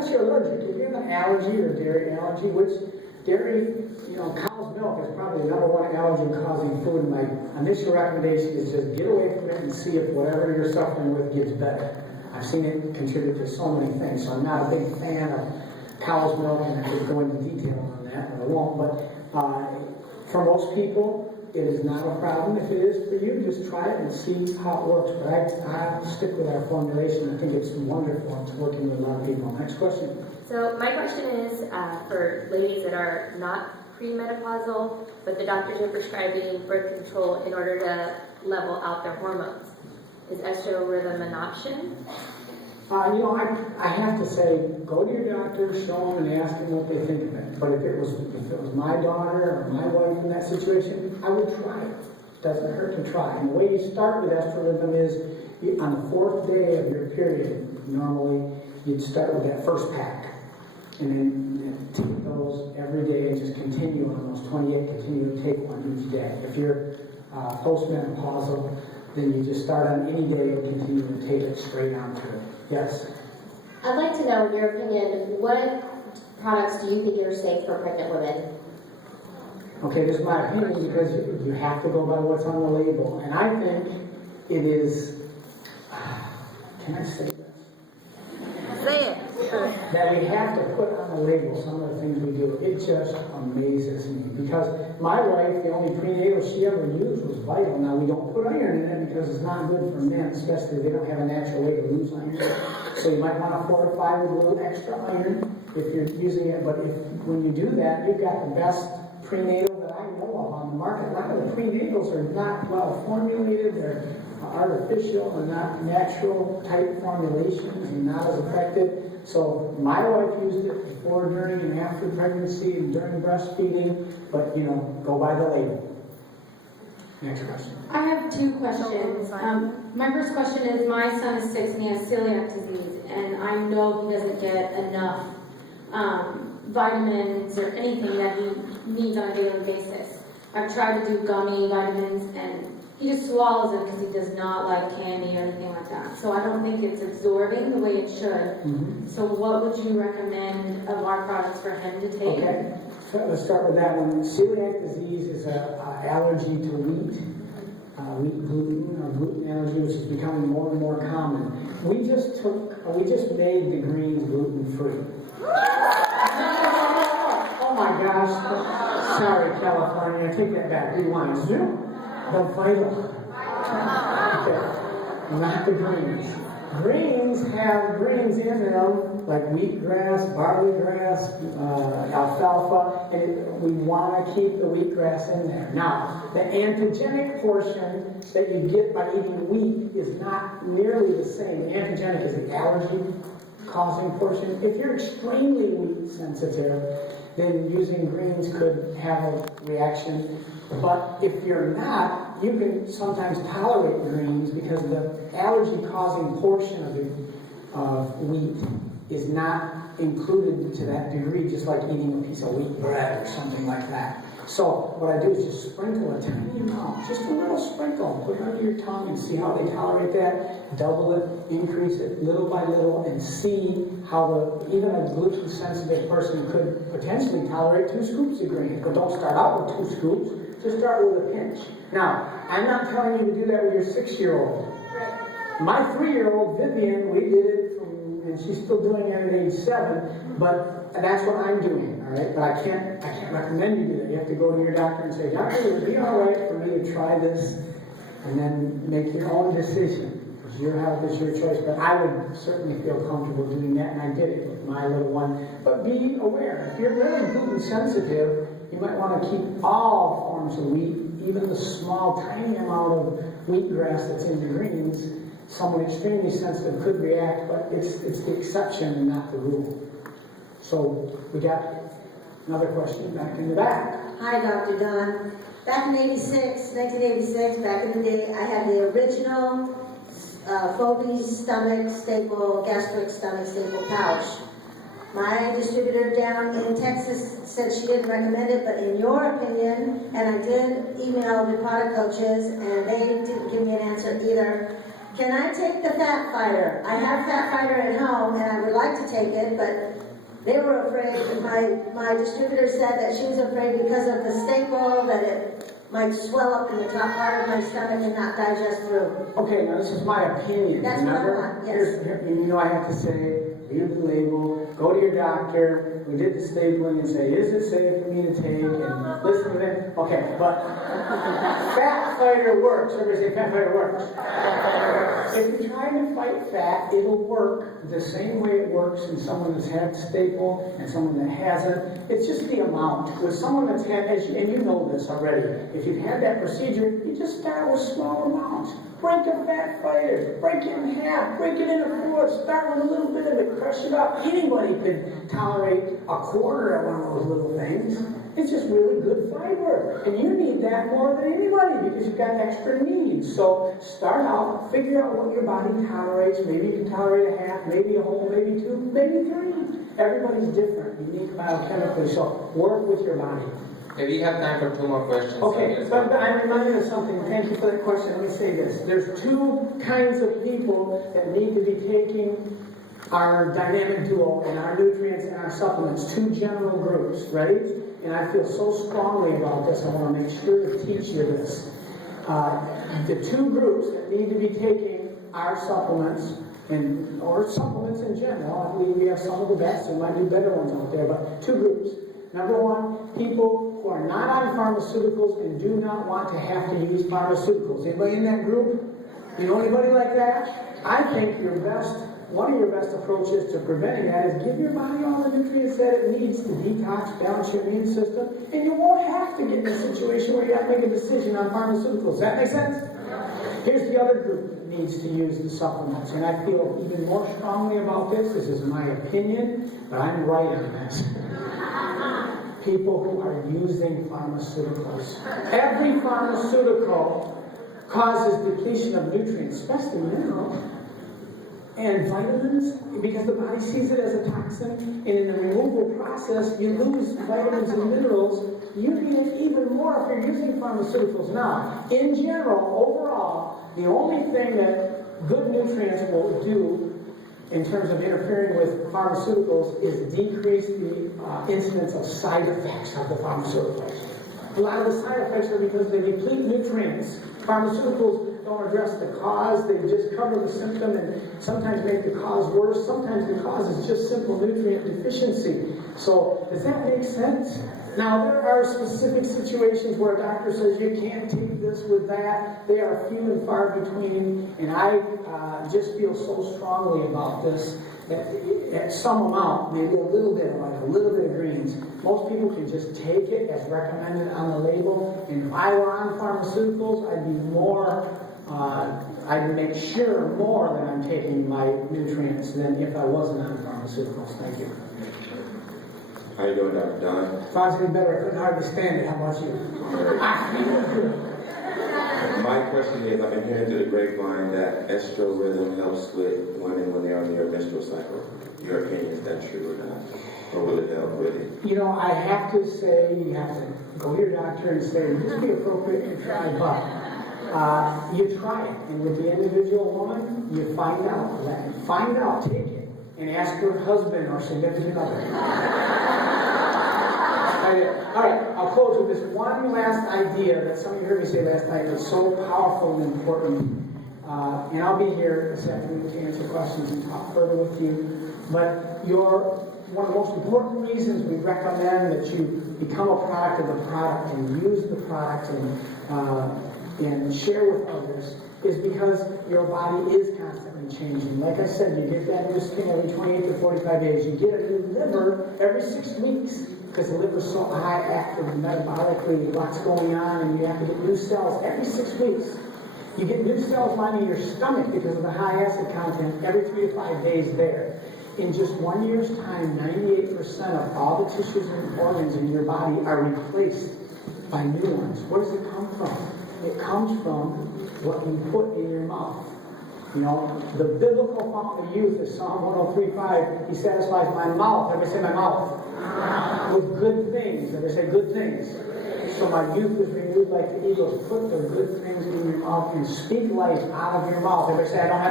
unless you're allergic. If you have an allergy or dairy allergy, which dairy, cow's milk is probably the number one allergen-causing food. My initial recommendation is just get away from it and see if whatever you're suffering with gets better. I've seen it contribute to so many things, so I'm not a big fan of cow's milk, and I could go into detail on that, but I won't. But for most people, it is not a problem. If it is for you, just try it and see how it works. But I'll stick with our formulation. I think it's wonderful. It's working with a lot of people. Next question. So my question is for ladies that are not premenopausal, but the doctors are prescribing birth control in order to level out their hormones. Is Estro Rhythm an option? I have to say, go to your doctor, show them, and ask them what they think of it. But if it was my daughter or my wife in that situation, I would try it. It doesn't hurt to try. And the way you start with Estro Rhythm is on the 4th day of your period. Normally, you'd start with that first pack, and then take those every day and just continue on those 28. Continue to take one each day. If you're postmenopausal, then you just start on any day and continue to take it straight on through. Yes? I'd like to know, in your opinion, what products do you think are safe for pregnant women? Okay, this is my opinion because you have to go by what's on the label. And I think it is, can I say this? Say it. That we have to put on the label some of the things we do. It just amazes me because my wife, the only prenatal she ever used was Vital. Now we don't put iron in it because it's not good for men, especially if they don't have a natural way to lose iron. So you might want to fortify with a little extra iron if you're using it. But when you do that, you've got the best prenatal that I know of on the market. A lot of the prenatals are not well formulated. They're artificial and not natural type formulations and not as effective. So my wife used it before, during, and after pregnancy and during breastfeeding, but go by the label. Next question. I have 2 questions. My first question is, my son is 6 and he has celiac disease, and I know he doesn't get enough vitamins or anything that he needs on a daily basis. I've tried to do gummy vitamins, and he just swallows it because he does not like candy or anything like that. So I don't think it's absorbing the way it should. Mm-hmm. So what would you recommend of our products for him to take? Okay, so let's start with that one. Celiac disease is an allergy to wheat gluten, or gluten allergy, which is becoming more and more common. We just made the greens gluten-free. Oh my gosh, sorry California, I take that back, rewind. The Vital. Okay, not the greens. Greens have greens in them, like wheatgrass, barley grass, alfalfa, and we want to keep the wheatgrass in there. Now, the antigenic portion that you get by eating wheat is not nearly the same. The antigenic is the allergy-causing portion. If you're extremely wheat sensitive, then using greens could have a reaction. But if you're not, you can sometimes tolerate greens because the allergy-causing portion of wheat is not included to that degree, just like eating a piece of wheat bread or something like that. So what I do is just sprinkle a tiny amount, just a little sprinkle, put it under your tongue and see how they tolerate that, double it, increase it little by little, and see how even a gluten-sensitive person could potentially tolerate 2 scoops of greens. But don't start out with 2 scoops. Just start with a pinch. Now, I'm not telling you to do that with your 6-year-old. My 3-year-old, Vivian, we did it and she's still doing it at age 7, but that's what I'm doing, all right? But I can't recommend you do that. You have to go to your doctor and say, doctor, would it be all right for me to try this? And then make your own decision, because your health is your choice. But I would certainly feel comfortable doing that, and I did it with my little one. But be aware, if you're really gluten sensitive, you might want to keep all forms of wheat, even the small, tiny amount of wheatgrass that's in the greens. Someone extremely sensitive could react, but it's the exception and not the rule. So we got another question back in the back. Hi, Dr. Don. Back in 1986, back in the day, I had the original Fobies gastric stomach staple pouch. My distributor down in Texas said she didn't recommend it, but in your opinion, and I did email the product coaches, and they didn't give me an answer either. Can I take the Fat Fighter? I have Fat Fighter at home and I would like to take it, but they were afraid, my distributor said that she was afraid because of the staple, that it might swell up in the top part of my stomach and not digest through. Okay, now this is my opinion, That's what I remember? want, yes. You know I have to say, read the label, go to your doctor, who did the stapling and say, is it safe for me to take? And listen to them. Okay, but Fat Fighter works. Everybody say Fat Fighter works. If you're trying to fight fat, it'll work the same way it works in someone that's had staple and someone that hasn't. It's just the amount. With someone that's had, and you know this already, if you've had that procedure, you just start with small amounts. Break a Fat Fighter, break it in half, break it into four, start with a little bit of it, crush it up. Anybody could tolerate a quarter of one of those little things. It's just really good fiber. And you need that more than anybody because you've got extra needs. So start out, figure out what your body tolerates. Maybe you can tolerate a half, maybe a whole, maybe two, maybe three. Everybody's different, unique biochemically. So work with your body. Maybe you have time for 2 more questions. Okay, but I'm reminded of something. Thank you for that question. Let me say this. There's 2 kinds of people that need to be taking our dynamic duo and our nutrients and our supplements. 2 general groups. Ready? And I feel so strongly about this. I want to make sure to teach you this. The 2 groups that need to be taking our supplements or supplements in general. I believe we have some of the best. There might be better ones out there, but 2 groups. Number 1, people who are not on pharmaceuticals and do not want to have to use pharmaceuticals. Anybody in that group? You know anybody like that? I think one of your best approaches to preventing that is give your body all the nutrients that it needs to detox, balance your immune system, and you won't have to get in a situation where you have to make a decision on pharmaceuticals. Does that make sense? Here's the other group that needs to use the supplements, and I feel even more strongly about this. This is my opinion, but I'm right on this. People who are using pharmaceuticals. Every pharmaceutical causes depletion of nutrients, especially minerals and vitamins, because the body sees it as a toxin, and in the removal process, you lose vitamins and minerals. You need it even more if you're using pharmaceuticals. Now, in general, overall, the only thing that good nutrients will do in terms of interfering with pharmaceuticals is decrease the incidence of side effects of the pharmaceuticals. A lot of the side effects are because they deplete nutrients. Pharmaceuticals don't address the cause, they just cover the symptom and sometimes make the cause worse. Sometimes the cause is just simple nutrient deficiency. So, does that make sense? Now, there are specific situations where a doctor says you can't take this with that. They are few and far between, and I just feel so strongly about this that at some amount, maybe a little bit of greens, most people can just take it as recommended on the label. And if I were on pharmaceuticals, I'd make sure more that I'm taking my nutrients than if I wasn't on pharmaceuticals. Thank you. How you doing, Dr. Don? If I was any better, I couldn't hardly stand it. How about you? I feel good. My question is, I've been hearing through the grapevine that estro rhythm helps with women when they're on their menstrual cycle. Your opinion, is that true or not? Or will it help with it? You know, I have to say, you have to go to your doctor and say, would this be appropriate and try, but you try it. And with the individual woman, you find out, take it, and ask her husband or significant other. All right, I'll close with this one last idea that some of you heard me say last night that's so powerful and important. And I'll be here this afternoon to answer questions and talk further with you. But one of the most important reasons we recommend that you become a product of the product and use the product and share with others is because your body is constantly changing. Like I said, you get that new skin every 28 to 45 days. You get a new liver every 6 weeks because the liver's so high active and metabolically, lots going on, and you have to get new cells every 6 weeks. You get new cells lining your stomach because of the high acid content every 3 to 5 days there. In just 1 year's time, 98% of all the tissues and organs in your body are replaced by new ones. Where does it come from? It comes from what you put in your mouth. You know, the biblical fountain of youth is Psalm 103:5. He satisfies my mouth. Everybody say my mouth. With good things. Everybody say good things. So my youth is renewed like the eagles. Put the good things in your mouth and speak life out of your mouth. Everybody say, I don't have